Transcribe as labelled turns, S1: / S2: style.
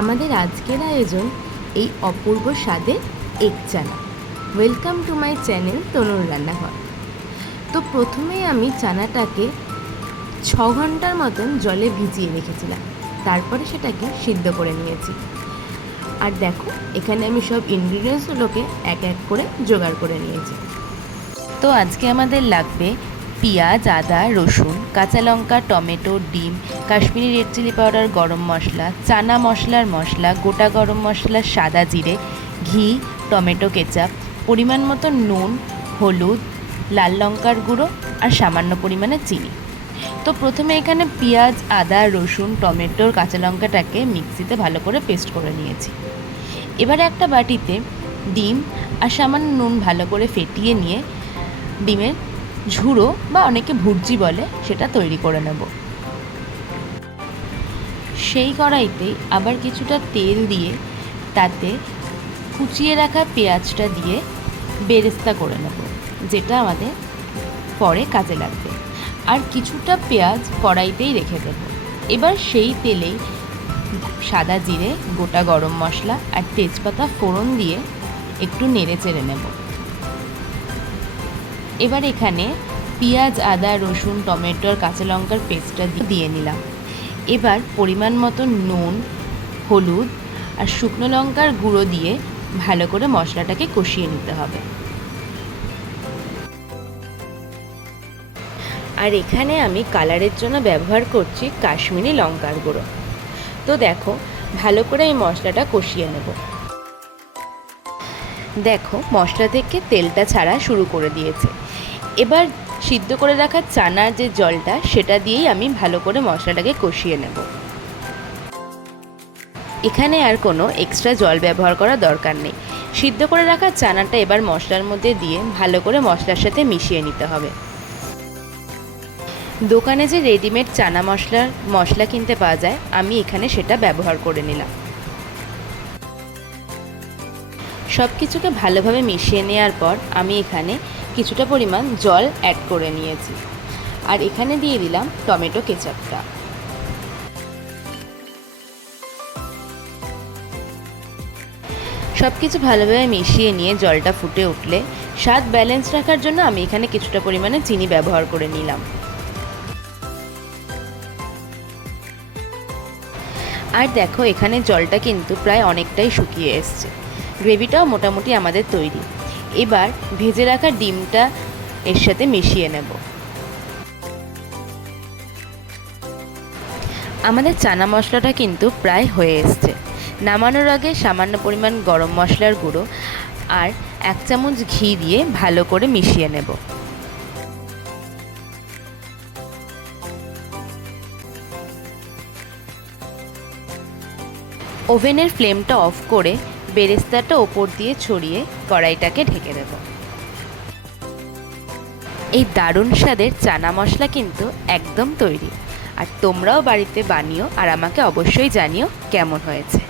S1: আমাদের আজকের আয়োজন এই অপূর্ব স্বাদের এক চানা। ওয়েলকাম টু মাই চ্যানেল তনুর রান্নাঘর তো প্রথমে আমি চানাটাকে ছ ঘণ্টার মতন জলে ভিজিয়ে রেখেছিলাম। তারপরে সেটাকে সিদ্ধ করে নিয়েছি। আর দেখো, এখানে আমি সব ইনগ্রিডিয়েন্টসগুলোকে এক এক করে জোগাড় করে নিয়েছি। তো আজকে আমাদের লাগবে পেঁয়াজ, আদা, রসুন, কাঁচা লঙ্কা, টমেটো, ডিম, কাশ্মীরি রেড চিলি পাউডার গরম মশলা, চানা মশলার মশলা, গোটা গরম মশলা, সাদা জিরে, ঘি, টমেটো কেচাপ, পরিমাণ মতো নুন, হলুদ, লাল লঙ্কার গুঁড়ো আর সামান্য পরিমাণে চিনি। তো প্রথমে এখানে পেঁয়াজ, আদা, রসুন, টমেটোর কাঁচা লঙ্কাটাকে মিক্সিতে ভালো করে পেস্ট করে নিয়েছি। এবারে একটা বাটিতে ডিম আর সামান্য নুন ভালো করে ফেটিয়ে নিয়ে ডিমের ঝুড়ো বা অনেকে ভুর্জি বলে, সেটা তৈরি করে নেব। সেই কড়াইতে আবার কিছুটা তেল দিয়ে তাতে কুচিয়ে রাখা পেঁয়াজটা দিয়ে বেরেস্তা করে নেব, যেটা আমাদের পরে কাজে লাগবে। আর কিছুটা পেঁয়াজ কড়াইতেই রেখে দেব। এবার সেই তেলেই সাদা জিরে, গোটা গরম মশলা আর তেজপাতা ফোড়ন দিয়ে একটু নেড়ে চেড়ে নেব। এবার এখানে পেঁয়াজ, আদা, রসুন, টমেটোর কাঁচা লঙ্কার পেস্টটা দিয়ে নিলাম। এবার পরিমাণ মতো নুন, হলুদ আর শুকনো লঙ্কার গুঁড়ো দিয়ে ভালো করে মশলাটাকে কষিয়ে নিতে হবে। আর এখানে আমি কালারের জন্য ব্যবহার করছি কাশ্মীরি লঙ্কার গুঁড়ো। তো দেখো, ভালো করে এই মশলাটা কষিয়ে নেব। দেখো, মশলা থেকে তেলটা ছাড়া শুরু করে দিয়েছে। এবার সিদ্ধ করে রাখা চানার যে জলটা, সেটা দিয়েই আমি ভালো করে মশলাটাকে কষিয়ে নেব। এখানে আর কোনো এক্সট্রা জল ব্যবহার করা দরকার নেই। সিদ্ধ করে রাখা চানাটা এবার মশলার মধ্যে দিয়ে ভালো করে মশলার সাথে মিশিয়ে নিতে হবে। দোকানে যে রেডিমেড চানা মশলার মশলা কিনতে পাওয়া যায়, আমি এখানে সেটা ব্যবহার করে নিলাম। সব কিছুকে ভালোভাবে মিশিয়ে নেওয়ার পর আমি এখানে কিছুটা পরিমাণ জল অ্যাড করে নিয়েছি। আর এখানে দিয়ে দিলাম টমেটো কেচাপটা। সব কিছু ভালোভাবে মিশিয়ে নিয়ে জলটা ফুটে উঠলে স্বাদ ব্যালেন্স রাখার জন্য আমি এখানে কিছুটা পরিমাণে চিনি ব্যবহার করে নিলাম। আর দেখো এখানে জলটা কিন্তু প্রায় অনেকটাই শুকিয়ে এসছে। গ্রেভিটাও মোটামুটি আমাদের তৈরি। এবার ভেজে রাখা ডিমটা এর সাথে মিশিয়ে নেব। আমাদের চানা মশলাটা কিন্তু প্রায় হয়ে এসছে। নামানোর আগে সামান্য পরিমাণ গরম মশলার গুঁড়ো আর এক চামচ ঘি দিয়ে ভালো করে মিশিয়ে নেব। ওভেনের ফ্লেমটা অফ করে বেরেস্তাটা ওপর দিয়ে ছড়িয়ে কড়াইটাকে ঢেকে দেব। এই দারুণ স্বাদের চানা মশলা কিন্তু একদম তৈরি। আর তোমরাও বাড়িতে বানিও আর আমাকে অবশ্যই জানিও কেমন হয়েছে।